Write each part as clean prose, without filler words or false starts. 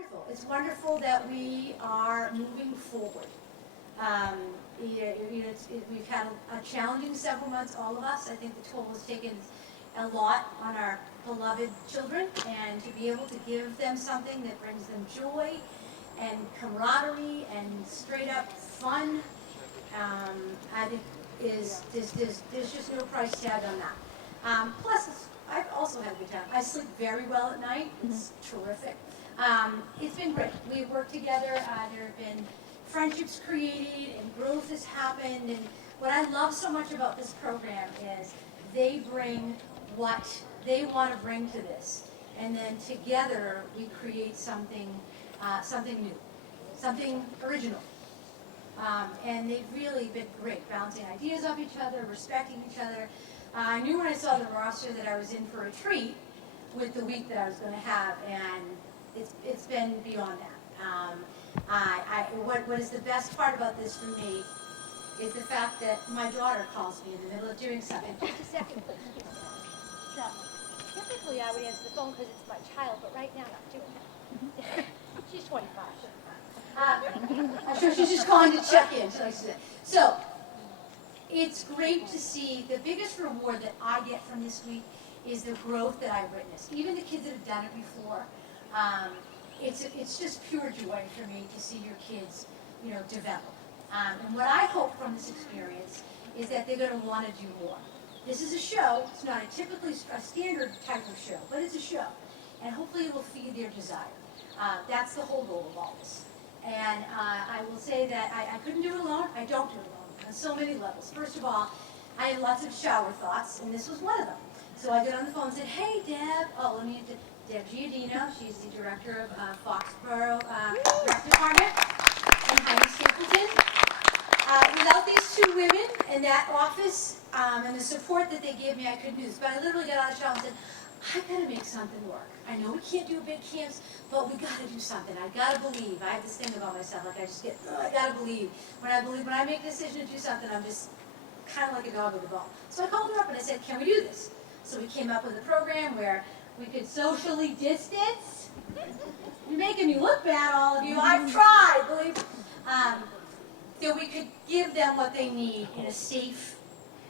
wonderful. It's wonderful that we are moving forward. We've had a challenging several months, all of us. I think the toll has taken a lot on our beloved children, and to be able to give them something that brings them joy and camaraderie and straight up fun, I think there's just no price tag on that. Plus, I've also had a good time. I sleep very well at night. It's terrific. It's been great. We've worked together. There have been friendships created and growth has happened. And what I love so much about this program is they bring what they want to bring to this. And then together we create something new, something original. And they've really been great, bouncing ideas off each other, respecting each other. I knew when I saw the roster that I was in for a treat with the week that I was going to have, and it's been beyond that. What is the best part about this for me is the fact that my daughter calls me in the middle of doing something. Just a second, please. So, typically I would answer the phone because it's my child, but right now I'm not doing that. She's 25. I'm sure she's just calling to check in. So, it's great to see. The biggest reward that I get from this week is the growth that I witnessed. Even the kids that have done it before, it's just pure joy for me to see your kids, develop. And what I hope from this experience is that they're going to want to do more. This is a show. It's not a standard type of show, but it's a show. And hopefully it will feed their desire. That's the whole goal of all this. And I will say that I couldn't do it alone. I don't do it alone on so many levels. First of all, I have lots of shower thoughts, and this was one of them. So I got on the phone and said, "Hey, Deb." Deb Giordino. She's the director of Foxboro Rec Department, and Heidi Stapleton. Without these two women in that office and the support that they gave me, I couldn't do this. But I literally got out of the shower and said, "I gotta make something work. I know we can't do big camps, but we gotta do something. I gotta believe." I have this thing about myself, like I gotta believe. When I make a decision to do something, I'm just kind of like a dog with a bone. So I called her up and I said, "Can we do this?" So we came up with a program where we could socially distance. You're making me look bad, all of you. I've tried, believe me. That we could give them what they need in a safe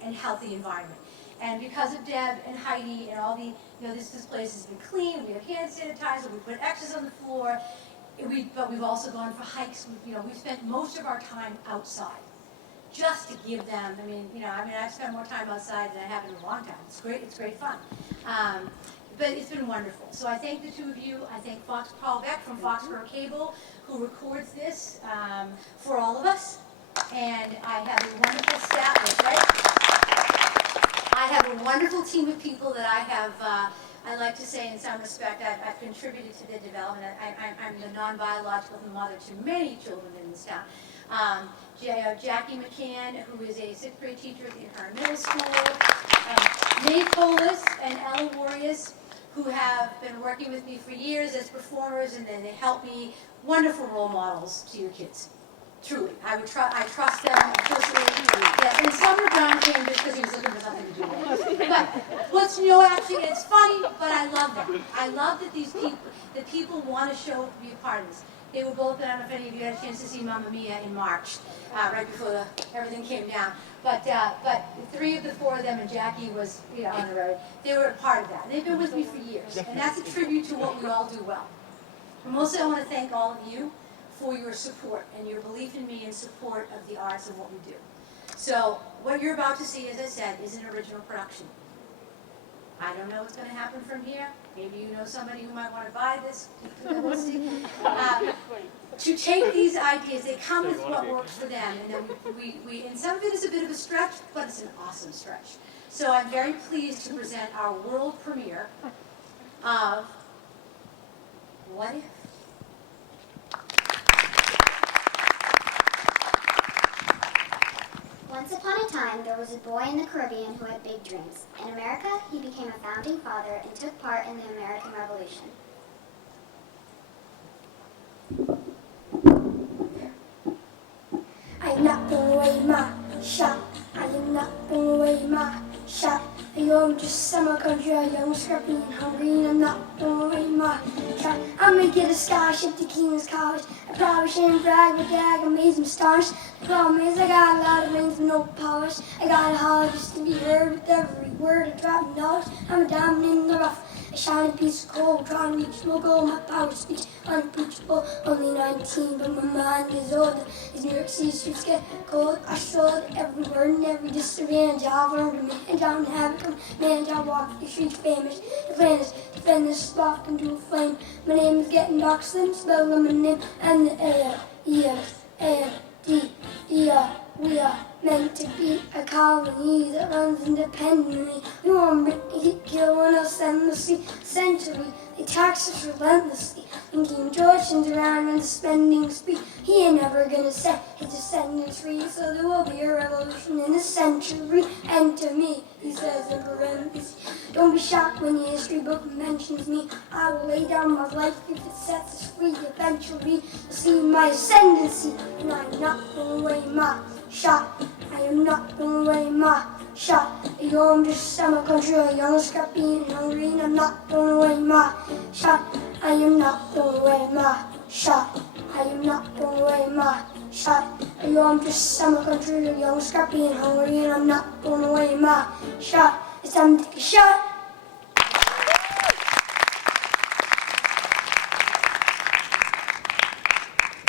and healthy environment. And because of Deb and Heidi and all the, this place has been clean, we have hand sanitizer, we put X's on the floor, but we've also gone for hikes. We've spent most of our time outside just to give them, I've spent more time outside than I have in a long time. It's great fun. But it's been wonderful. So I thank the two of you. I thank Paul Beck from Foxboro Cable, who records this for all of us. And I have a wonderful staff, that's right. I have a wonderful team of people that I have, I like to say in some respect, I've contributed to their development. I'm the non-biological mother to many children in this town. Jackie McCann, who is a 6th grade teacher at the Ahern Middle School. Nate Polis and Ellen Warriors, who have been working with me for years as performers, and then they help me. Wonderful role models to your kids. Truly. I trust them personally. Yeah, and Summer Brown came just because he was looking for something to do with it. But actually, it's funny, but I love them. I love that people want to be a part of this. They were both, I don't know if any of you had a chance to see Mamma Mia in March, right before everything came down. But 3 of the 4 of them, and Jackie was on the road, they were a part of that. And they've been with me for years. And that's a tribute to what we all do well. And mostly I want to thank all of you for your support and your belief in me and support of the arts and what we do. So what you're about to see, as I said, is an original production. I don't know what's going to happen from here. Maybe you know somebody who might want to buy this. We'll see. To take these ideas, they come with what works for them, and then we and some of it is a bit of a stretch, but it's an awesome stretch. So I'm very pleased to present our world premiere of What If? Once upon a time, there was a boy in the Caribbean who had big dreams. In America, he became a founding father and took part in the American Revolution. I am knocking away my shop. I am knocking away my shop. I'm just summer country, a young, scrappy, and hungry, and I'm not away my shot. I'm gonna get a scholarship to King's College. I probably shouldn't brag, but Dad amazed me stars. The problem is I got a lot of rings with no polish. I gotta holler just to be heard with every word I drop knowledge. I'm a diamond in the rough, a shining piece of coal, trying to reach my goal. My power speaks unimpeachable. Only 19, but my mind is older. These New York City streets get cold. I sold every word and every disadvantage. I've learned to manage, I don't have it. Manage, I walk the streets famous. The plan is to defend this spot into a flame. My name is getting dark, slim, spell my name, and the A-L-E-S-A-D-E-R. We are meant to be a colony that runs independently. We won't keep killing us endlessly. Century, they tax us relentlessly. When King George turns around and the spending spree, he ain't never gonna set his descendants free. So there will be a revolution in a century. And to me, he says in parentheses, don't be shocked when your history book mentions me. I will lay down my life if it sets us free. Eventually, you'll see my ascendancy, and I am not throwing away my shot. I am not throwing away my shot. I'm just summer country, a young, scrappy, and hungry, and I'm not throwing away my shot. I am not throwing away my shot. I am not throwing away my shot. I'm just summer country, a young, scrappy, and hungry, and I'm not throwing away my shot. It's time to take a shot.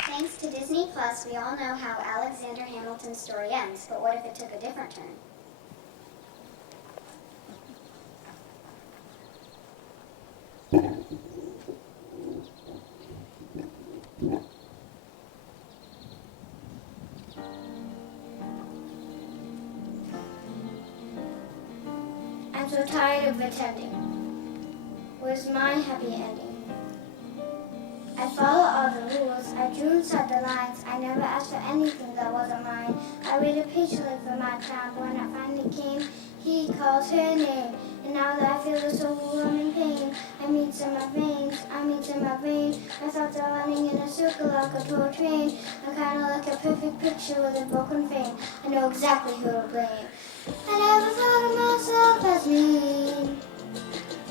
Thanks to Disney Plus, we all know how Alexander Hamilton's story ends, but what if it took a different turn? I'm so tired of pretending. Where's my happy ending? I follow all the rules, I drew inside the lines. I never asked for anything that wasn't mine. I waited patiently for my time, but when it finally came, he called her name. And now that I feel this overwhelming pain, I meet in my veins, I meet in my brain. My thoughts are running in a circle like a toy train. I'm kinda like a perfect picture with a broken frame. I know exactly who to blame. I never thought of myself as mean.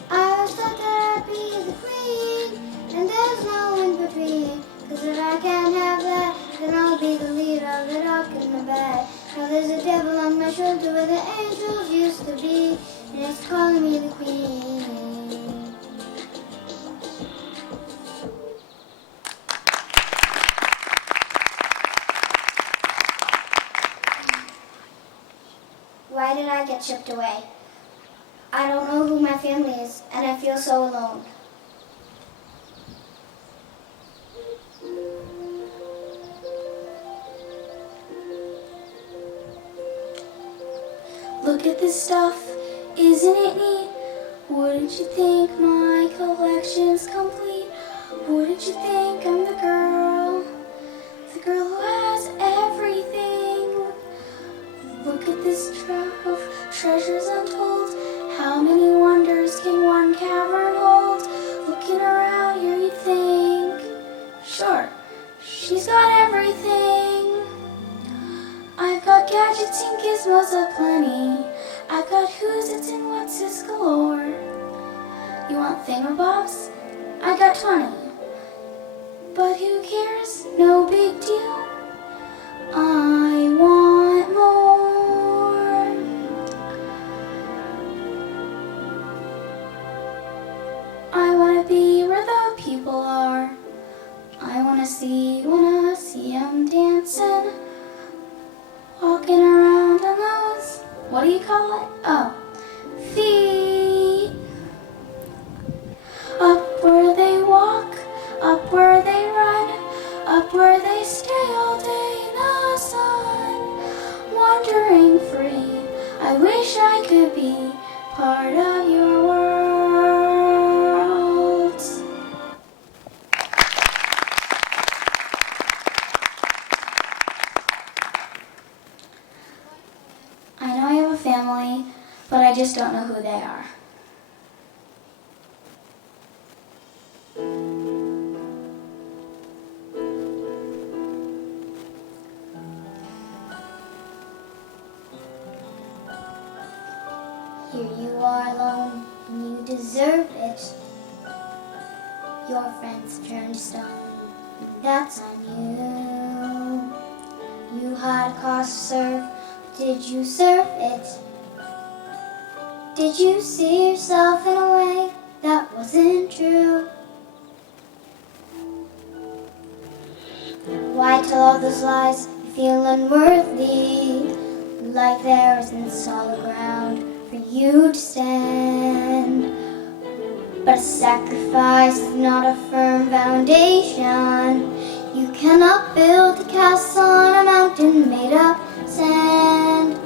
I always thought that I'd be the queen, and there's no in between. 'Cause if I can't have that, then I'll be the leader of the dark and the bad. Now there's a devil on my shoulder where the angels used to be, and it's calling me the queen. Why did I get shipped away? I don't know who my family is, and I feel so alone. Look at this stuff, isn't it neat? Wouldn't you think my collection's complete? Wouldn't you think I'm the girl who has everything? Look at this trove of treasures untold. How many wonders can one cavern hold? Looking around here you think, sure, she's got everything. I've got gadgets and gizmos aplenty. I've got who's its and what's its galore. You want thingamabobs? I got 20. But who cares? No big deal. I want more. I want to be where the people are. I wanna see 'em dancing, walking around on those, what do you call it? Oh, feet. Up where they walk, up where they run, up where they stay all day in the sun, wandering free. I wish I could be part of your world. I know I have a family, but I just don't know who they are. Here You are alone and you deserve it. Your friends have turned to stone, and that's on you. You had a cause to serve, but did you serve it? Did you see yourself in a way that wasn't true? Why tell all those lies? You feel unworthy, like there isn't solid ground for you to stand. But a sacrifice is not a firm foundation. You cannot build a castle on a mountain made of sand.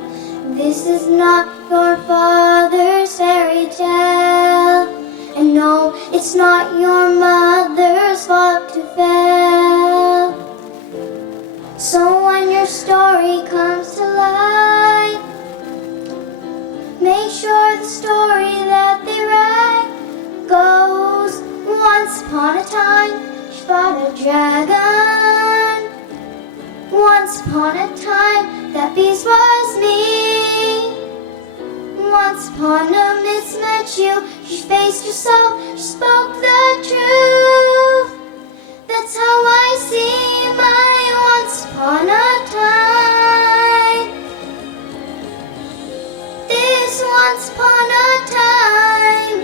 This is not your father's fairy tale. And no, it's not your mother's fault to fail. So when your story comes to light, make sure the story that they write goes, once upon a time, she fought a dragon. Once upon a time, that beast was me. Once upon a mismatch you, she faced herself, she spoke the truth. That's how I see my once upon a time. This once upon a time,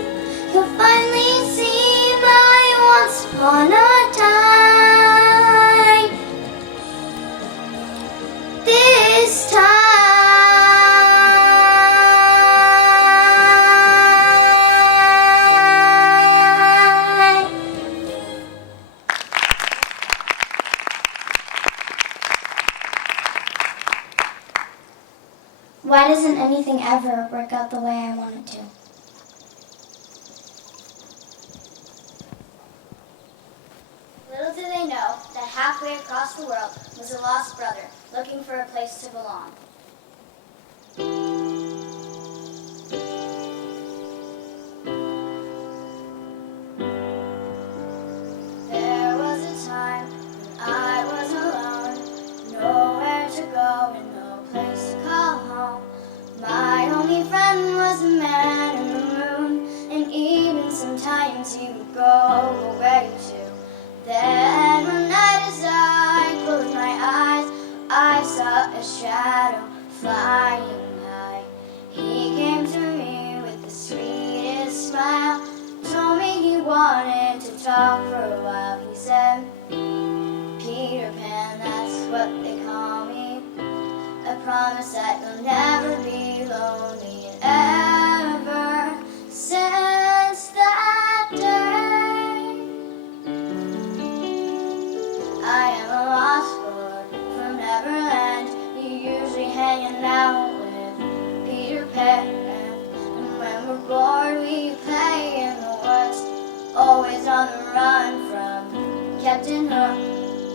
you'll finally see my once upon a time. This time. Why doesn't anything ever work out the way I want it to? Little do they know that halfway across the world was a lost brother looking for a place to belong. There was a time when I was alone, nowhere to go and no place to call home. My only friend was a man in the moon, and even sometimes he would go away too. Then one night as I closed my eyes, I saw a shadow flying high. He came to me with the sweetest smile, told me he wanted to talk for a while. He said, Peter Pan, that's what they call me. I promise that you'll never be lonely. And ever since that day, I am a lost boy from Neverland. You're usually hanging out with Peter Pan. And when we're bored, we play in the woods, always on the run from Captain Hook.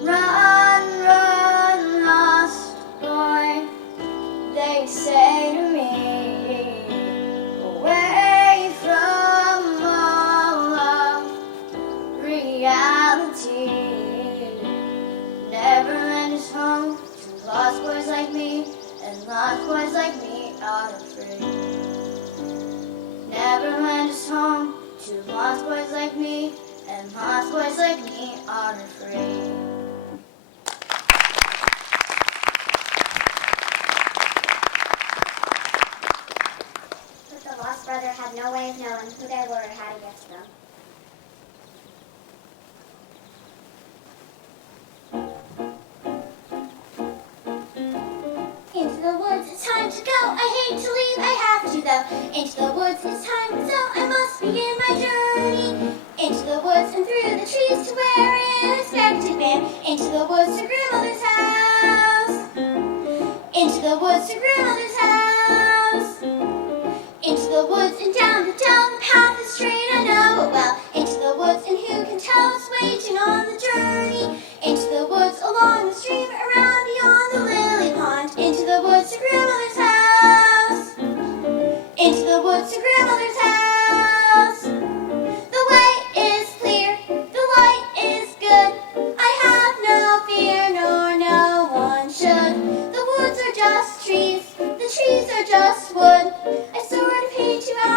Run, run, lost boy, they say to me, away from all of reality. Neverland is home to lost boys like me, and lost boys like me are free. Neverland is home to lost boys like me, and lost boys like me are free. The lost brother had no way of knowing who their Lord had against them. Into the woods, it's time to go. I hate to leave, I have to though. Into the woods, it's time, so I must begin my journey. Into the woods and through the trees to where an unexpected man. Into the woods to grandmother's house. Into the woods to grandmother's house. Into the woods and down the dell, the path is straight, I know it well. Into the woods, and who can tell us waiting on the journey? Into the woods, along the stream, around beyond the lily pond. Into the woods to grandmother's house. Into the woods to grandmother's house. The way is clear, the light is good. I have no fear, nor no one should. The woods are just trees, the trees are just wood. I sort of hate you out.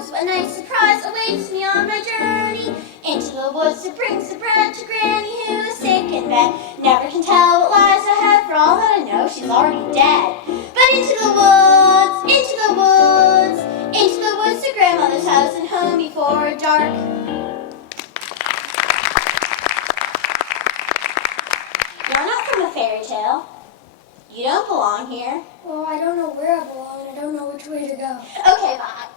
woods, what nice surprise awaits me on my journey. Into the woods to bring some bread to Granny, who is sick in bed. Never can tell what lies ahead, for all that I know, she's already dead. But into the woods, into the woods, into the woods to grandmother's house and home before dark. You're not from a fairy tale. You don't belong here. Well, I don't know where I belong, and I don't know which way to go. Okay, bye.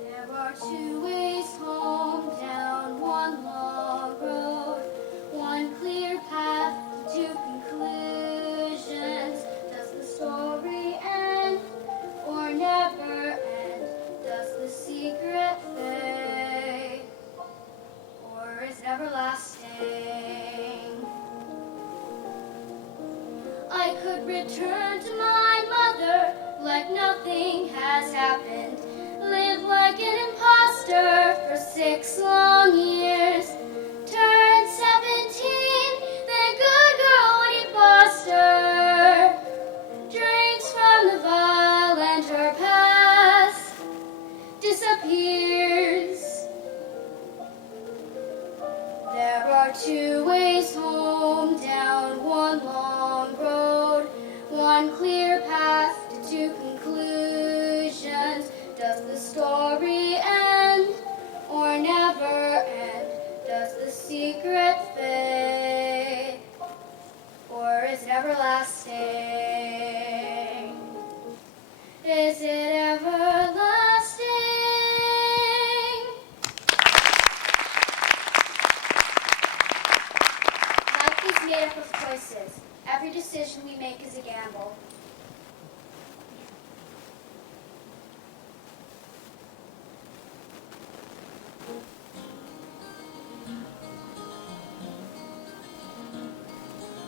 There are two ways home down one long road, one clear path to conclusions. Does the story end or never end? Does the secret fade or is it everlasting? I could return to my mother like nothing has happened. Live like an imposter for 6 long years. Turn 17, then good girl Woody Foster. Drinks from the vial and her past disappears. There are two ways home down one long road, one clear path to two conclusions. Does the story end or never end? Does the secret fade or is it everlasting? Is it everlasting? Life is made up of choices. Every decision we make is a gamble.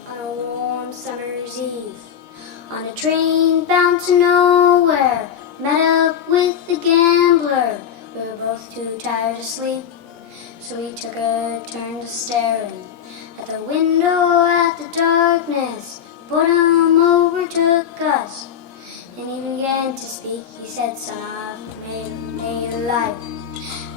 On a warm summer's eve, on a train bound to nowhere, met up with the gambler. We were both too tired to sleep, so we took a turn to staring at the window at the darkness. Boredom overtook us, and he began to speak. He said, "Son, I've made a life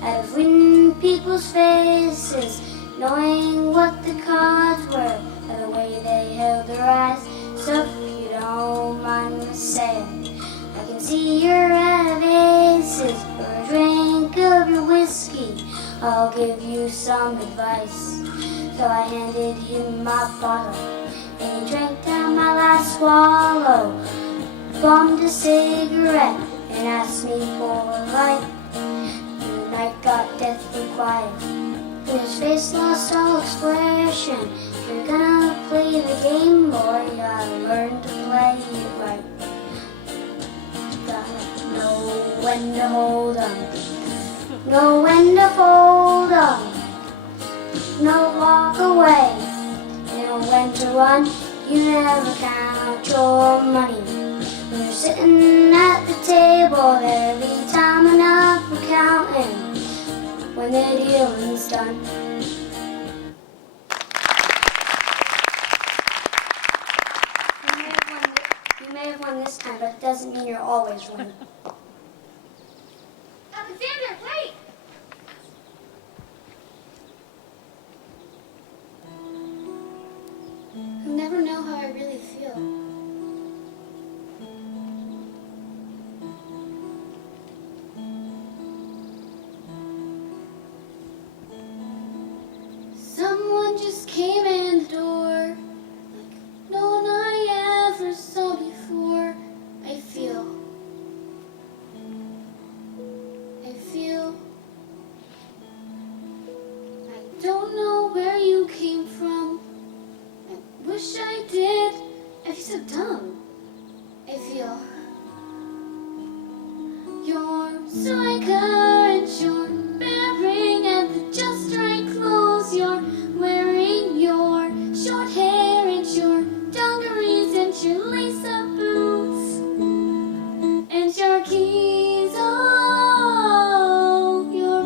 out of reading people's faces, knowing what the cards were, by the way they held their eyes. So if you don't mind me saying, I can see you're out of aces. For a drink of your whiskey, I'll give you some advice." So I handed him my bottle, and he drank down my last swallow, bummed a cigarette, and asked me for a light. The night got deathly quiet, his face lost all expression. If you're gonna play the game, boy, you gotta learn to play it right. Gotta know when to hold 'em, know when to fold 'em, know walk away, know when to run. You never count your money. When you're sitting at the table, there'll be time enough for counting when the dealing's done. You may have won this time, but it doesn't mean you're always winning. Alexander, wait! You never know how I really feel. Someone just came in the door, like no one I ever saw before. I feel. I don't know where you came from. I wish I did. I feel so dumb. I feel. You're so encouraged, you're bearing at the just right clothes. You're wearing your short hair and your dungarees and your lace-up boots and your keys. Oh, you're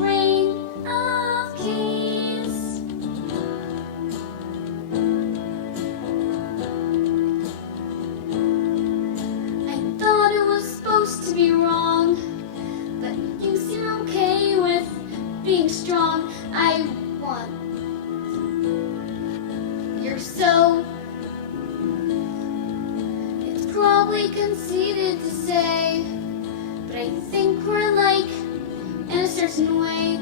being strong, I want. You're so, it's probably conceited to say, but I think we're like, in a certain way,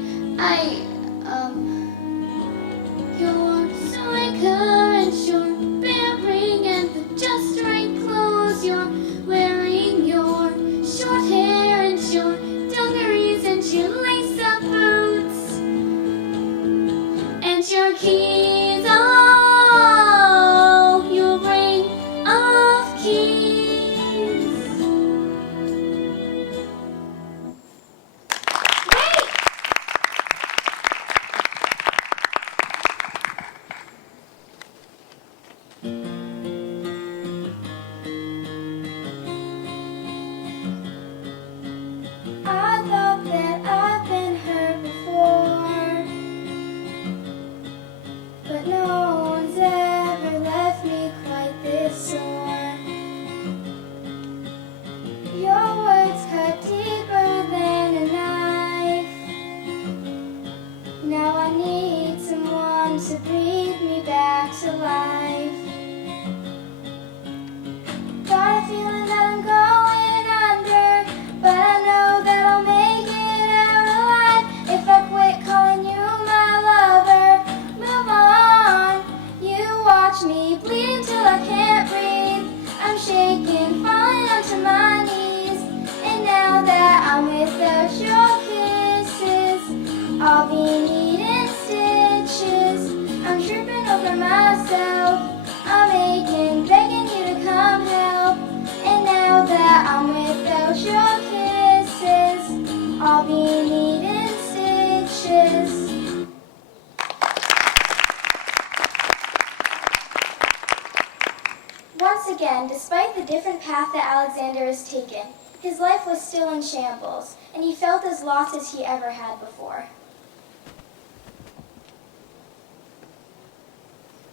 you're so encouraged, you're bearing and the just right clothes you're wearing, your short hair and your dungarees and your lace-up boots and your keys, oh, your ring of keys. Great! I thought that I've been hurt before, but no one's ever left me quite this sore. Your words cut deeper than a knife. Now I need someone to breathe me back to life. Got a feeling that I'm going under, but I know that I'll make it out alive if I quit calling you my lover. Move on, you watch me bleed till I can't breathe. I'm shaking, falling onto my knees, and now that I'm without your kisses, I'll be needing stitches. I'm tripping over myself, I'm aching, begging you to come help. And now that I'm without your kisses, I'll be needing stitches. Once again, despite the different path that Alexander has taken, his life was still in shambles, and he felt as lost as he ever had before.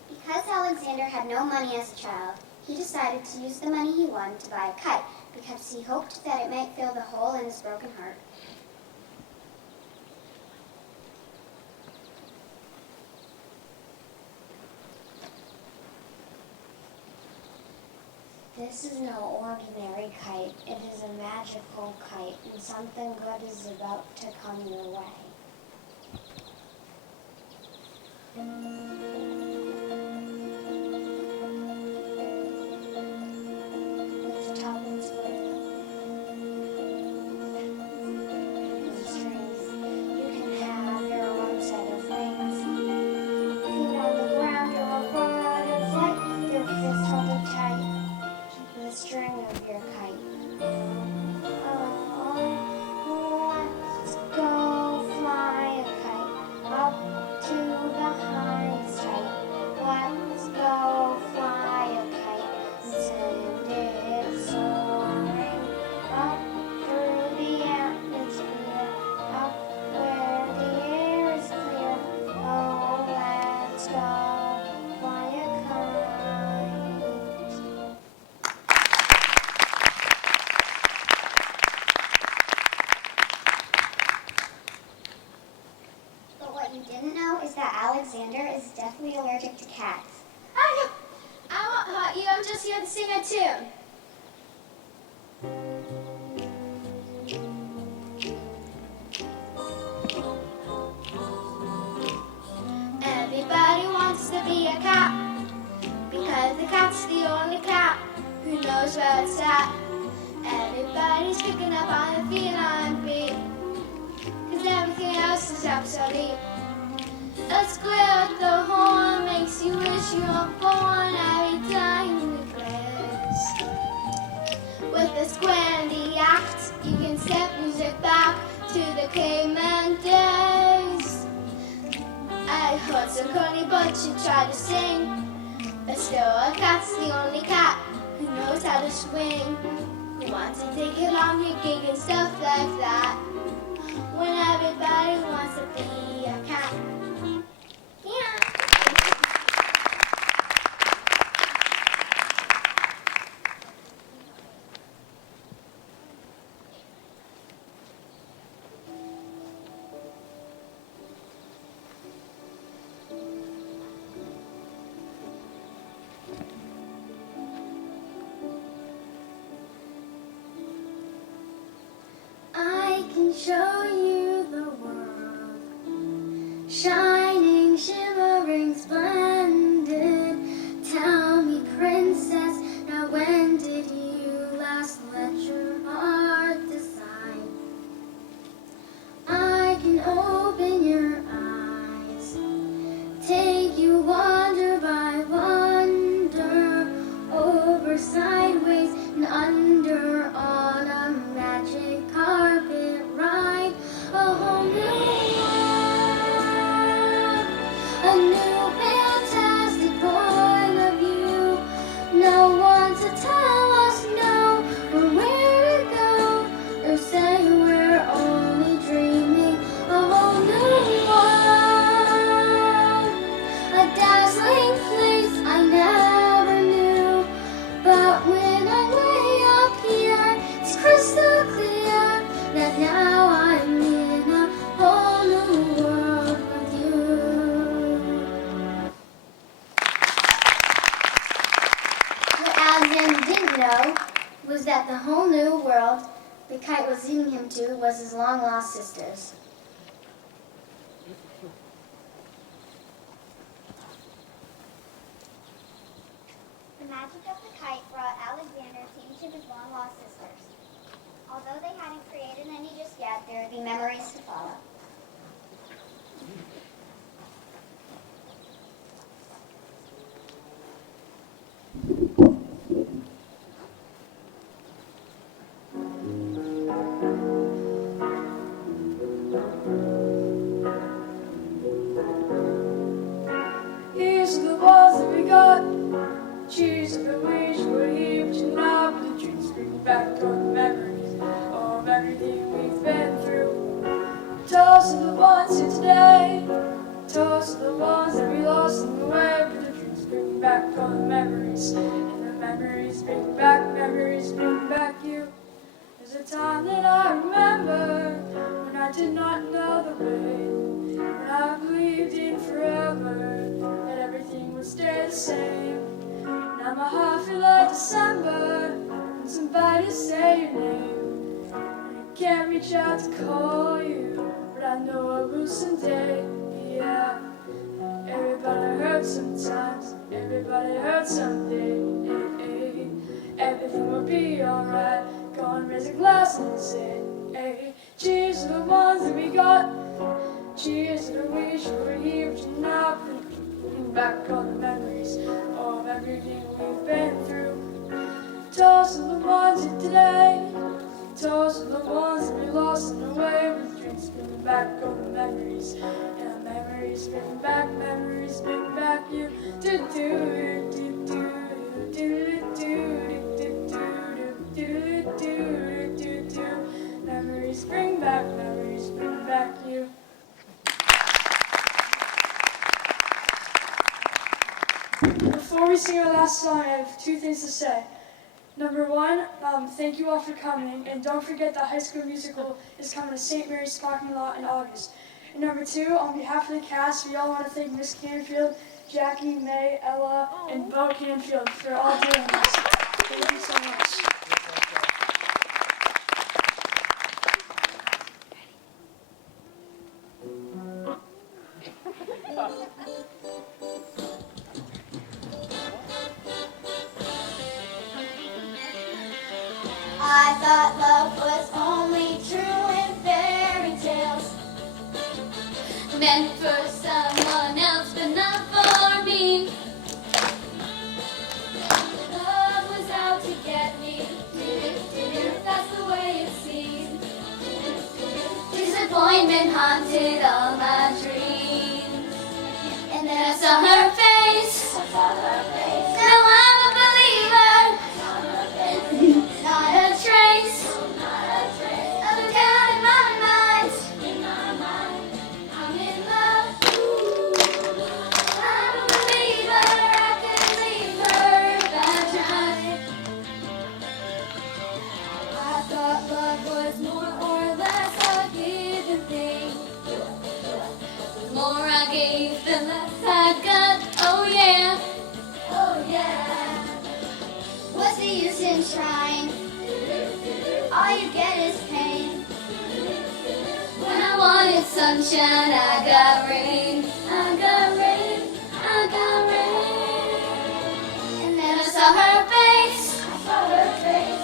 Because Alexander had no money as a child, he decided to use the money he won to buy a kite because he hoped that it might fill the hole in his broken heart. This is no ordinary kite. It is a magical kite, and something good is about to come your way. With the top and split strings, you can have your own set of wings. Feet on the ground, you're a bird in flight, your fist holding tight the string of your kite. Oh, let's go fly a kite up to the highest height. Let's go fly a kite and send it soaring up through the atmosphere, up where the air is clear. Oh, let's go fly a kite. But what you didn't know is that Alexander is deathly allergic to cats. I won't hurt you, I'm just here to sing a tune. Everybody wants to be a cat, because the cat's the only cat who knows where it's at. Everybody's picking up on the feline beat, because everything else is obsolete. A square at the horn makes you wish you were born every time we press. With the square and the act, you can step music back to the caveman days. I heard some corny bunch who tried to sing, but still a cat's the only cat who knows how to swing. Who wants to take it on your gig and stuff like that, when everybody wants to be a cat. Yeah. show you the world, shining, shimmering, splendid. Tell me, princess, now when did you last let your heart decide? I can open your eyes, take you wonder by wonder, over, sideways, and under, on a magic carpet ride, a whole new world, a new fantastic point of view. No one to tell us no, or where to go, or say we're only dreaming. A whole new world, a dazzling place I never knew. But when I'm way up here, it's crystal clear that now I'm in a whole new world with you. What Alexander didn't know was that the whole new world the kite was leading him to was his long-lost sisters. The magic of the kite brought Alexander to each of his long-lost sisters. Although they hadn't created any just yet, there would be memories to follow. These are the ones that we got. Cheese and the wish we're here, but you're not. But the dreams bring back all the memories of everything we've been through. Toss are the ones here today. Toss are the ones that we lost in the way. But the dreams bring back all the memories, and the memories bring back you. There's a time that I remember when I did not know the way, when I believed in forever that everything would stay the same. Now my heart feels like December when somebody say your name. I can't reach out to call you, but I know I will someday. Yeah, everybody hurts sometimes, everybody hurts someday. Everything will be alright. Go and raise a glass and say, hey, cheers to the ones that we got. Cheers to the wish we were here, but you're not. Bring back all the memories of everything we've been through. Toast to the ones here today. Toast to the ones that we lost in the way. With drinks bring back all the memories, and the memories bring back you. Do do do do do do do do do. Memories bring back you. Before we sing our last song, I have two things to say. Number one, thank you all for coming, and don't forget that High School Musical is coming to St. Mary's parking lot in August. And number two, on behalf of the cast, we all want to thank Miss Canfield, Jackie, May, Ella, and Bo Canfield for all doing this. Thank you so much. I thought love was only true in fairy tales, meant for someone else but not for me. Love was out to get me, that's the way it seemed. Disappointment haunted all my dreams, and then I saw her face. Now I'm a believer. Not a trace of a doubt in my mind. I'm in love. I'm a believer. I could leave her if I tried. I thought love was more or less a given thing. The more I gave, the less I got. Oh yeah. Oh yeah. What's the use in trying? All you get is pain. sunshine, I got rain. I got rain, I got rain. And then I saw her face.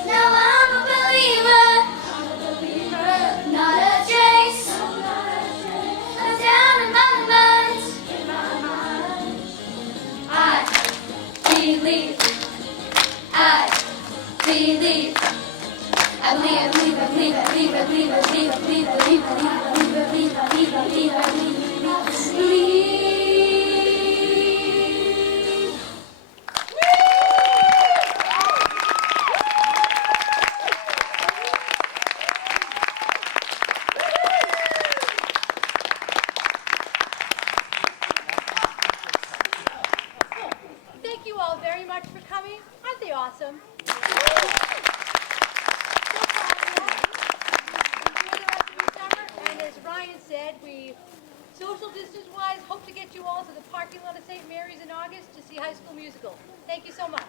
Now I'm a believer. Not a trace. I'm down in my mind. I believe. I believe. I believe, I believe, I believe, I believe, I believe, I believe, I believe, I believe, I believe, I believe, I believe, I believe, I believe. Thank you all very much for coming. Aren't they awesome? And as Ryan said, we, social distance-wise, hope to get you all to the parking lot of St. Mary's in August to see High School Musical. Thank you so much.